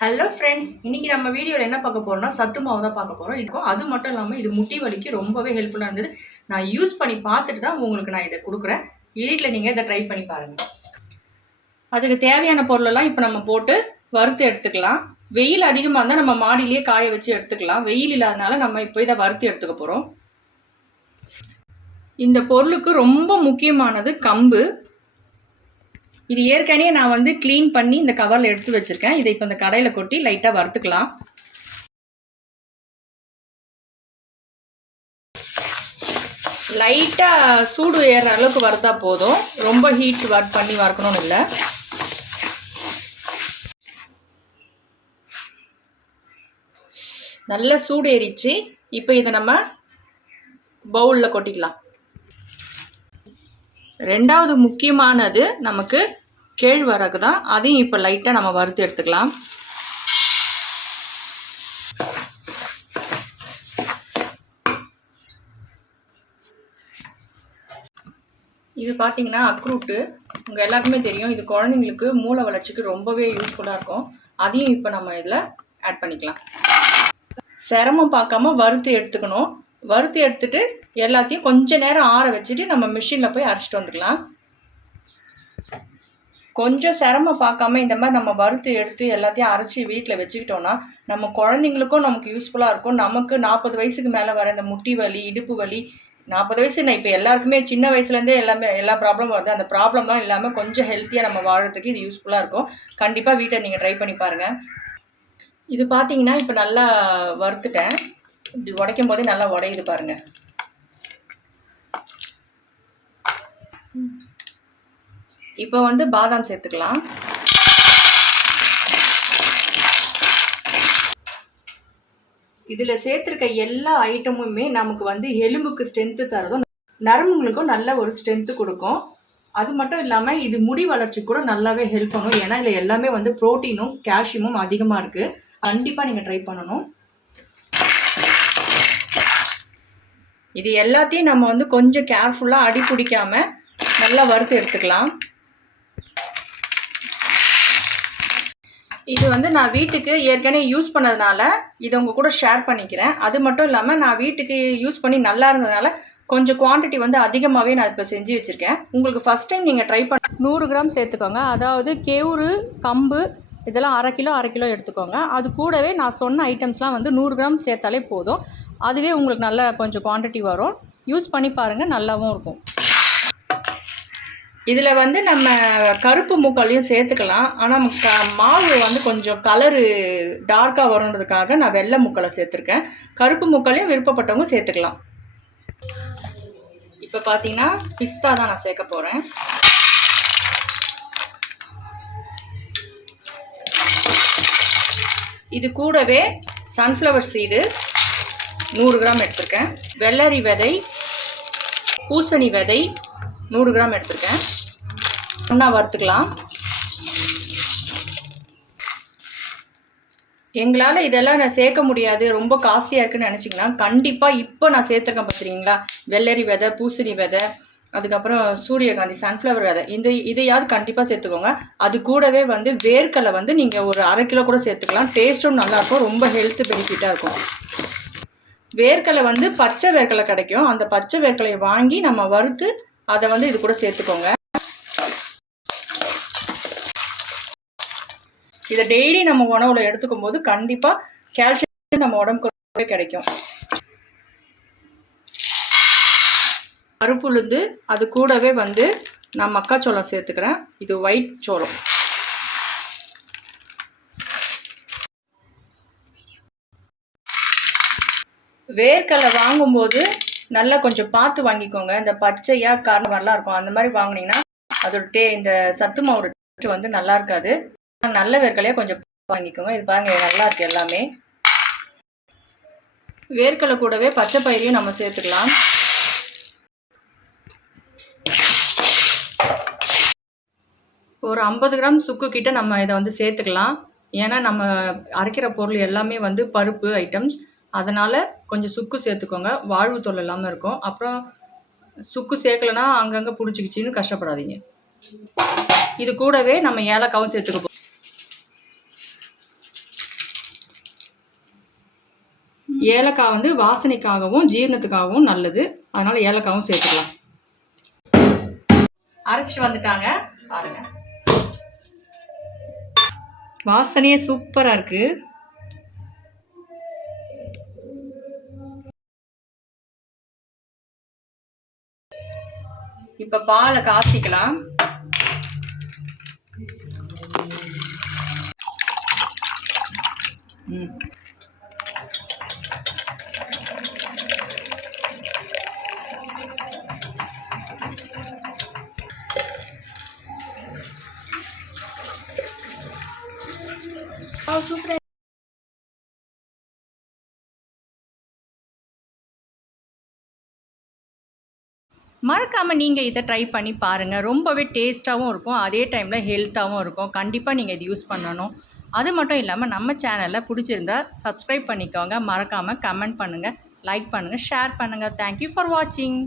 Hello friends, இன்னைக்கு நம்ம வீடியோவில் என்ன பார்க்க போறோம்னா சத்து மாவு தான் பார்க்க போகிறோம். இதுக்கும் அது மட்டும் இல்லாமல் இது முட்டி வலிக்கு ரொம்பவே ஹெல்ப்ஃபுல்லாக இருந்தது. நான் யூஸ் பண்ணி பார்த்துட்டு தான் உங்களுக்கு நான் இதை கொடுக்குறேன். வீட்டில் நீங்கள் இதை ட்ரை பண்ணி பாருங்கள். அதுக்கு தேவையான பொருளெல்லாம் இப்போ நம்ம போட்டு வறுத்து எடுத்துக்கலாம். வெயில் அதிகமாக இருந்தால் நம்ம மாடியிலேயே காய வச்சு எடுத்துக்கலாம். வெயில் இல்லாதனால நம்ம இப்போ இதை வறுத்து எடுத்துக்க போகிறோம். இந்த பொருளுக்கு ரொம்ப முக்கியமானது கம்பு. இது ஏற்கனவே நான் வந்து க்ளீன் பண்ணி இந்த கவரில் எடுத்து வச்சுருக்கேன். இதை இப்போ இந்த கடையில் கொட்டி லைட்டாக வறுத்துக்கலாம். லைட்டாக சூடு ஏறுற அளவுக்கு வறுத்தா போதும். ரொம்ப ஹீட் பண்ணி வறுக்கணும்னு இல்லை. நல்ல சூடு ஏறிச்சு. இப்போ இதை நம்ம பவுலில் கொட்டிக்கலாம். ரெண்டாவது முக்கியமானது நமக்கு கேழ்வரகு தான். அதையும் இப்போ லைட்டாக நம்ம வறுத்து எடுத்துக்கலாம். இது பார்த்தீங்கன்னா அக்ரூட்டு. உங்கள் எல்லாருக்குமே தெரியும், இது குழந்தைங்களுக்கு மூளை வளர்ச்சிக்கு ரொம்பவே யூஸ்ஃபுல்லாக இருக்கும். அதையும் இப்போ நம்ம இதில் ஆட் பண்ணிக்கலாம். சிரமம் பார்க்காம வறுத்து எடுத்துக்கணும். வறுத்து எடுத்துட்டு எல்லாத்தையும் கொஞ்ச நேரம் ஆற வச்சுட்டு நம்ம மிஷினில் போய் அரைச்சிட்டு வந்துக்கலாம். கொஞ்சம் சிரமம் பார்க்காம இந்த மாதிரி நம்ம வறுத்து எடுத்து எல்லாத்தையும் அரைச்சி வீட்டில் வச்சுக்கிட்டோன்னா நம்ம குழந்தைங்களுக்கும் நமக்கு யூஸ்ஃபுல்லாக இருக்கும். நமக்கு 40 வயசுக்கு மேலே வர இந்த முட்டி வலி, இடுப்பு வலி, 40 வயசு இப்போ எல்லாருக்குமே சின்ன வயசுலேருந்தே எல்லா ப்ராப்ளமும் வருது. அந்த ப்ராப்ளம்லாம் இல்லாமல் கொஞ்சம் ஹெல்த்தியாக நம்ம வாழறதுக்கு இது யூஸ்ஃபுல்லாக இருக்கும். கண்டிப்பாக வீட்டை நீங்கள் ட்ரை பண்ணி பாருங்கள். இது பார்த்தீங்கன்னா இப்போ நல்லா வறுத்துட்டேன். இப்படி உடைக்கும் போதே நல்லா உடையுது பாருங்கள். இப்போ வந்து பாதாம் சேர்த்துக்கலாம். இதில் சேர்த்துருக்க எல்லா ஐட்டமுமே நமக்கு வந்து எலும்புக்கு ஸ்ட்ரென்த்து தரதும் நரம்புங்களுக்கும் நல்ல ஒரு ஸ்ட்ரென்த்து கொடுக்கும். அது மட்டும் இல்லாமல் இது முடி வளர்ச்சி கூட நல்லாவே ஹெல்ப் பண்ணும். ஏன்னா இதில் எல்லாமே வந்து ப்ரோட்டீனும் கால்சியமும் அதிகமாக இருக்குது. கண்டிப்பாக நீங்கள் ட்ரை பண்ணணும். இது எல்லாத்தையும் நம்ம வந்து கொஞ்சம் கேர்ஃபுல்லாக அடி பிடிக்காமல் நல்லா வறுத்து எடுத்துக்கலாம். இது வந்து நான் வீட்டுக்கு ஏற்கனவே யூஸ் பண்ணதுனால இதை உங்கள் கூட ஷேர் பண்ணிக்கிறேன். அது மட்டும் இல்லாமல் நான் வீட்டுக்கு யூஸ் பண்ணி நல்லா இருந்ததுனால கொஞ்சம் குவான்டிட்டி வந்து அதிகமாகவே நான் இப்போ செஞ்சு வச்சுருக்கேன். உங்களுக்கு ஃபஸ்ட் டைம் நீங்கள் ட்ரை பண்ண 100 கிராம் சேர்த்துக்கோங்க. அதாவது கேவுரு, கம்பு இதெல்லாம் அரை கிலோ எடுத்துக்கோங்க. அது கூடவே நான் சொன்ன ஐட்டம்ஸ்லாம் வந்து 100 கிராம் சேர்த்தாலே போதும். அதுவே உங்களுக்கு நல்ல கொஞ்சம் குவான்டிட்டி வரும். யூஸ் பண்ணி பாருங்கள், நல்லாவும் இருக்கும். இதில் வந்து நம்ம கருப்பு மூக்கல்லையும் சேர்த்துக்கலாம். ஆனால் மாவு வந்து கொஞ்சம் கலரு டார்க்காக வரணுன்றதுக்காக நான் வெள்ளை மூக்கலை சேர்த்துருக்கேன். கருப்பு மூக்கல்லையும் விருப்பப்பட்டவங்க சேர்த்துக்கலாம். இப்போ பார்த்தீங்கன்னா பிஸ்தா தான் நான் சேர்க்க போகிறேன். இது கூடவே சன்ஃப்ளவர் சீடு 100 கிராம் எடுத்திருக்கேன். வெள்ளரி விதை, பூசணி விதை 100 கிராம் எடுத்திருக்கேன். ஒன்றா வறுத்துக்கலாம். எங்களால் இதெல்லாம் நான் சேர்க்க முடியாது, ரொம்ப காஸ்ட்லியாக இருக்குன்னு நினச்சிங்கன்னா கண்டிப்பாக இப்போ நான் சேர்த்துருக்கேன் பார்த்துருக்கீங்களா, வெள்ளரி விதை, பூசணி விதை, அதுக்கப்புறம் சூரியகாந்தி, சன்ஃப்ளவர் விதை, இதையாவது கண்டிப்பாக சேர்த்துக்கோங்க. அது கூடவே வந்து வேர்க்கடலை வந்து நீங்கள் ஒரு அரை கிலோ கூட சேர்த்துக்கலாம். டேஸ்ட்டும் நல்லாயிருக்கும், ரொம்ப ஹெல்த் பெனிஃபிட்டாக இருக்கும். வேர்க்கடலை வந்து பச்சை வேர்க்கடலை கிடைக்கும். அந்த பச்சை வேர்க்கடலையை வாங்கி நம்ம வறுத்து அதை வந்து இது கூட சேர்த்துக்கோங்க. இதை டெய்லி நம்ம உணவில் எடுத்துக்கும் போது கண்டிப்பாக கால்சியம் நம்ம உடம்புக்கு கிடைக்கும். கருப்புளுந்து, அது கூடவே வந்து நான் மக்காச்சோளம் சேர்த்துக்கிறேன். இது ஒயிட் சோளம். வேர்க்கடலை வாங்கும்போது நல்லா கொஞ்சம் பார்த்து வாங்கிக்கோங்க. இந்த பச்சையாக காரணம் மாதிரிலாம் இருக்கும், அந்த மாதிரி வாங்கினீங்கன்னா அதோட இந்த சத்து மாவு டேஸ்ட் வந்து நல்லா இருக்காது. நல்ல வேர்க்கடலையாக கொஞ்சம் வாங்கிக்கோங்க. இது பாருங்கள், நல்லா இருக்குது எல்லாமே. வேர்க்கடலை கூடவே பச்சை பயிரையும் நம்ம சேர்த்துக்கலாம். ஒரு 50 கிராம் சுக்கு கிட்ட நம்ம இதை வந்து சேர்த்துக்கலாம். ஏன்னா நம்ம அரைக்கிற பொருள் எல்லாமே வந்து பருப்பு ஐட்டம்ஸ், அதனால் கொஞ்சம் சுக்கு சேர்த்துக்கோங்க. வாழ்வு தொல்லை இல்லாமல் இருக்கும். அப்புறம் சுக்கு சேர்க்கலைன்னா அங்கங்கே பிடிச்சிக்கிச்சின்னு கஷ்டப்படாதீங்க. இது கூடவே நம்ம ஏலக்காவும் சேர்த்துக்க ஏலக்காய் வந்து வாசனைக்காகவும் ஜீரணத்துக்காகவும் நல்லது, அதனால் ஏலக்காவும் சேர்த்துக்கலாம். அரைச்சிட்டு வந்துட்டாங்க பாருங்க, வாசனையே சூப்பராக இருக்குது. இப்போ பாலை காய்ச்சிக்கலாம். சூப்பராக. மறக்காமல் நீங்கள் இதை ட்ரை பண்ணி பாருங்கள். ரொம்பவே டேஸ்ட்டாகவும் இருக்கும், அதே டைமில் ஹெல்த்தாகவும் இருக்கும். கண்டிப்பாக நீங்கள் இது யூஸ் பண்ணணும். அது மட்டும் இல்லாமல் நம்ம சேனலில் பிடிச்சிருந்தா சப்ஸ்கிரைப் பண்ணிக்கோங்க. மறக்காமல் கமெண்ட் பண்ணுங்கள், லைக் பண்ணுங்கள், ஷேர் பண்ணுங்கள். தேங்க்யூ ஃபார் வாட்சிங்.